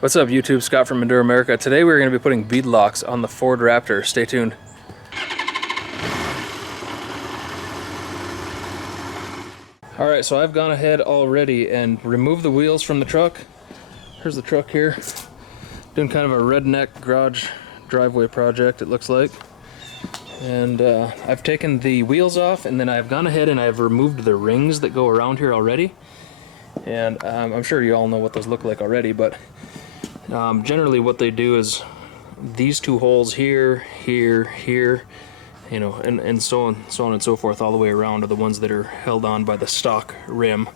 What's up YouTube, Scott from Enduro America. Today we're going to be putting bead locks on the Ford Raptor. Stay tuned. Alright, so I've gone ahead already and removed the wheels from the truck. Here's the truck here. Doing kind of a redneck garage driveway project, it looks like. And I've taken the wheels off, and then I've gone ahead and I've removed the rings that go around here already. And I'm sure you all know what those look like already, but generally what they do is these two holes here, here, you know, and so on and so forth, all the way around are the ones that are held on by the stock rim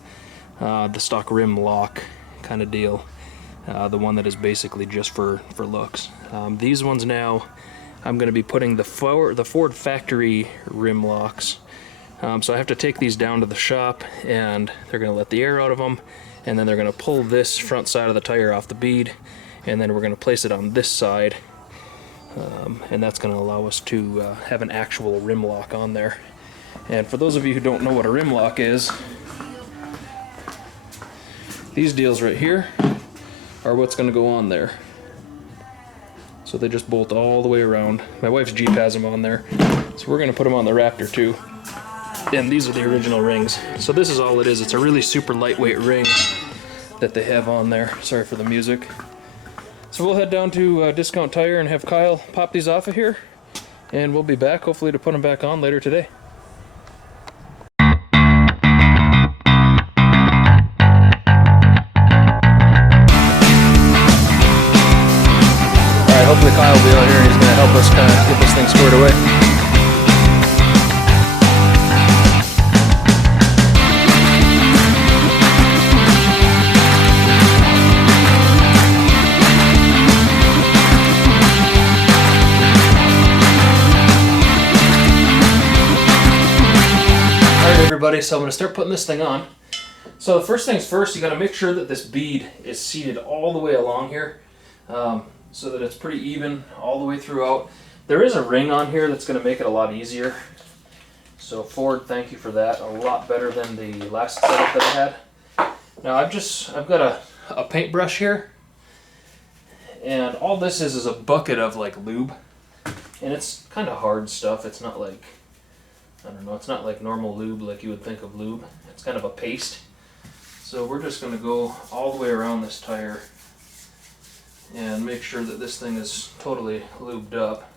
lock kind of deal. The one that is basically just for looks. These ones now, I'm going to be putting the Ford Factory rim locks. So I have to take these down to the shop, and they're going to let the air out of them, and then they're going to pull this front side of the tire off the bead, and then we're going to place it on this side, and that's going to allow us to have an actual rim lock on there. And for those of you who don't know what a rim lock is, these deals right here are what's going to go on there. So they just bolt all the way around. My wife's Jeep has them on there, so we're going to put them on the Raptor too. And these are the original rings. So this is all it is. It's a really super lightweight ring that they have on there. Sorry for the music. So we'll head down to Discount Tire and have Kyle pop these off of here, and we'll be back hopefully to put them back on later today. Alright, hopefully Kyle will be out here and he's going to help us kind of get this thing squared away. Everybody, so I'm going to start putting this thing on. So the first things first, you got to make sure that this bead is seated all the way along here, so that it's pretty even all the way throughout. There is a ring on here that's going to make it a lot easier. So Ford, thank you for that. A lot better than the last setup that I had. Now I've got a paintbrush here, and all this is a bucket of like lube, and it's kind of hard stuff. It's not like, I don't know, it's not like normal lube like you would think of lube. It's kind of a paste. So we're just going to go all the way around this tire and make sure that this thing is totally lubed up.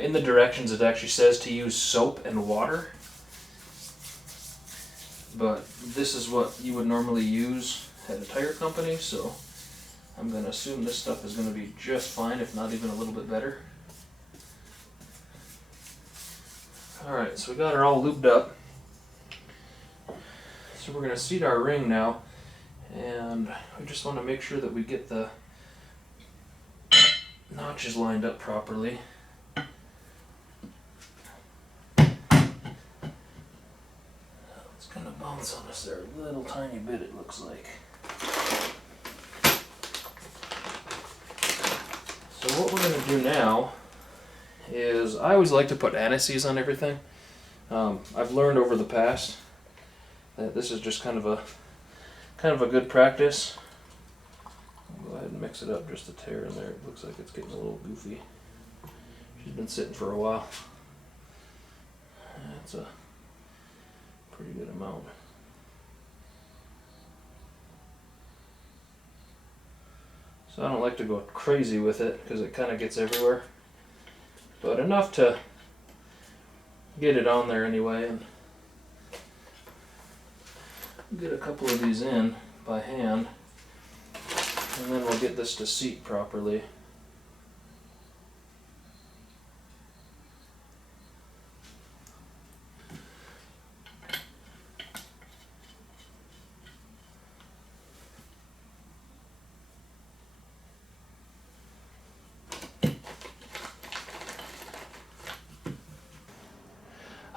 In the directions it actually says to use soap and water, but this is what you would normally use at a tire company, so I'm going to assume this stuff is going to be just fine, if not even a little bit better. Alright, so we got her all lubed up. So we're going to seat our ring now, and we just want to make sure that we get the notches lined up properly. It's going to bounce on us there a little tiny bit, it looks like. So what we're going to do now is, I always like to put anti-seize on everything. I've learned over the past that this is just kind of a good practice. I'll go ahead and mix it up just a tear in there. It looks like it's getting a little goofy. She's been sitting for a while. That's a pretty good amount. So I don't like to go crazy with it because it kind of gets everywhere, but enough to get it on there anyway, and get a couple of these in by hand, and then we'll get this to seat properly.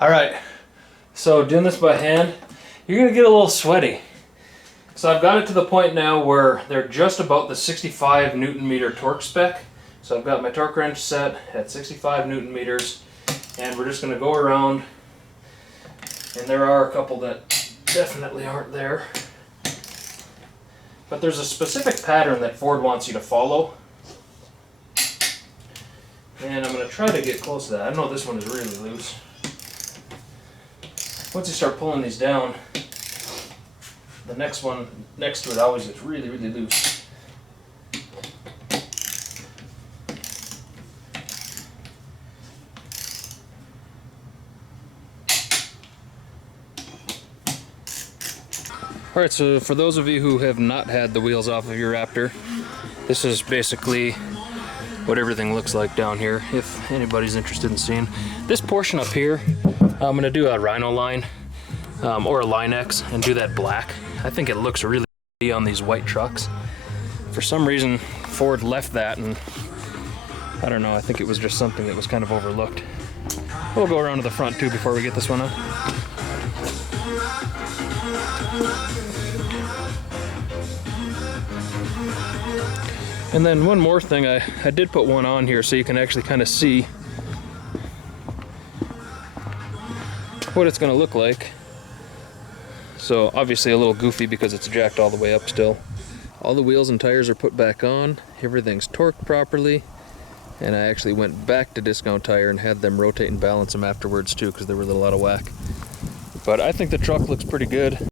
Alright, so doing this by hand, you're going to get a little sweaty. So I've got it to the point now where they're just about the 65 Newton meter torque spec. So I've got my torque wrench set at 65 Newton meters, and we're just going to go around, and there are a couple that definitely aren't there. But there's a specific pattern that Ford wants you to follow. And I'm going to try to get close to that. I know this one is really loose. Once you start pulling these down, the next one next to it always gets really, really loose. Alright, so for those of you who have not had the wheels off of your Raptor, this is basically what everything looks like down here, if anybody's interested in seeing. This portion up here, I'm going to do a Rhino line or a Line X and do that black. I think it looks really good on these white trucks. For some reason, Ford left that, and I don't know, I think it was just something that was kind of overlooked. We'll go around to the front too before we get this one on. And then one more thing, I did put one on here so you can actually kind of see what it's going to look like. So obviously a little goofy because it's jacked all the way up still. All the wheels and tires are put back on, everything's torqued properly, and I actually went back to Discount Tire and had them rotate and balance them afterwards too because they were a little out of whack. But I think the truck looks pretty good.